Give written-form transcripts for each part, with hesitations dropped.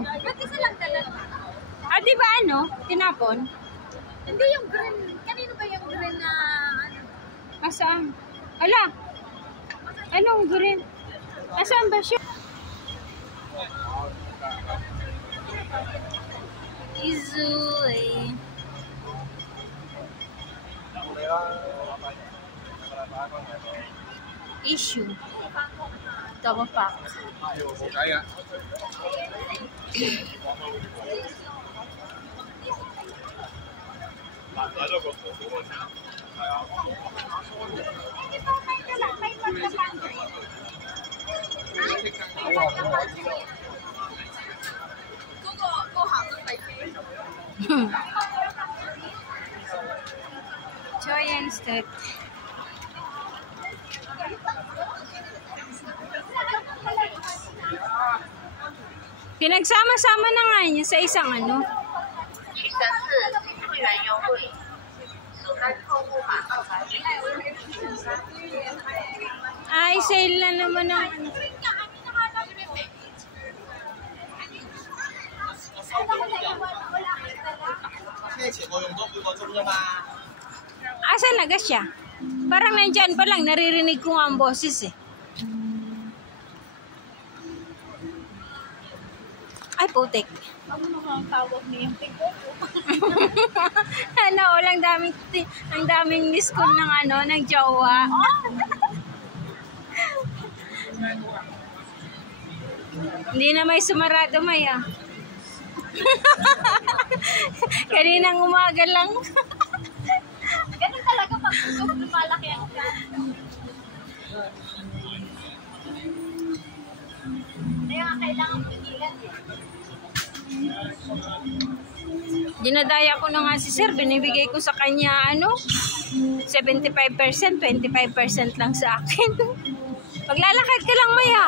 Ba't isa lang dala? Ah, di ba ano? Tinapon? Hindi yung green. Kanino ba yung green na ano? Asaan? Ala! Anong green? Asaan ba siya? Izui. Issue. Double pack. Choy and stick. Pinagsama-sama na nga niya sa isang ano. Ay, sale na naman ang ano. Asan na siya? Parang nandyan pa lang, naririnig ko nga ang boses eh. Ay, putik. Ano naman ang tawag niya yung tingko? Ano, ang daming miss call ng ano, ng jowa. Hindi na may sumarado may ah. Kaninang umaga lang. Ganun talaga pag lumalaki ang kaya kailangan pigilan eh. Dinadaya ko na nga si sir, binibigay ko sa kanya ano, 75%, 25% lang sa akin. Paglalakad ka lang maya.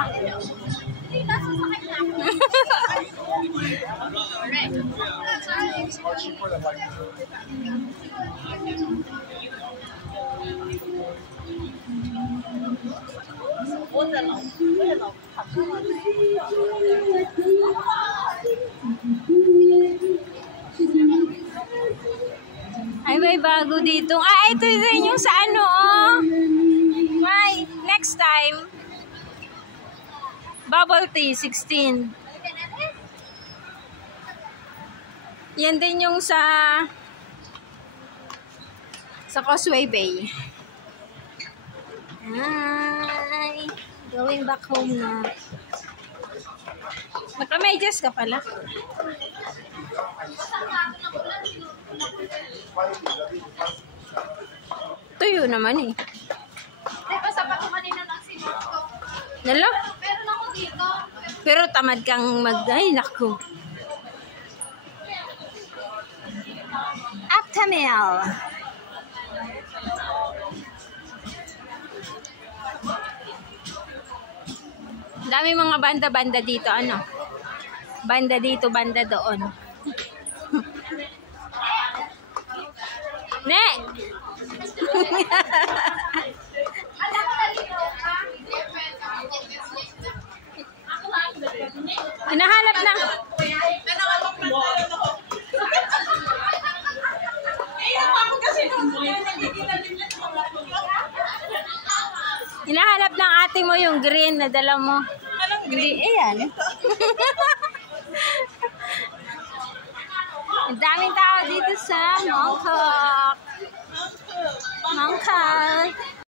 Hindi, nasa sa kanya. Ay, may bago dito. Ay, ito rin yung sa ano, oh. May, next time. Bubble tea, 16. Yan din yung sa Causeway Bay. Ay, going back home na. Naka-medyas ka pala. Tuyo naman eh. Di ba sapat ko kanina ng sinot ko? Nalo? Pero ako dito. Pero tamad kang ay, naku. Aptamil. Dami mga banda-banda dito, ano? Banda dito, banda doon. Ne! Hinahanap ng hinahanap ng ate mo yung green na dala mo. Hindi, ayan. Ang daming tao dito sa Mongkok. Mongkok.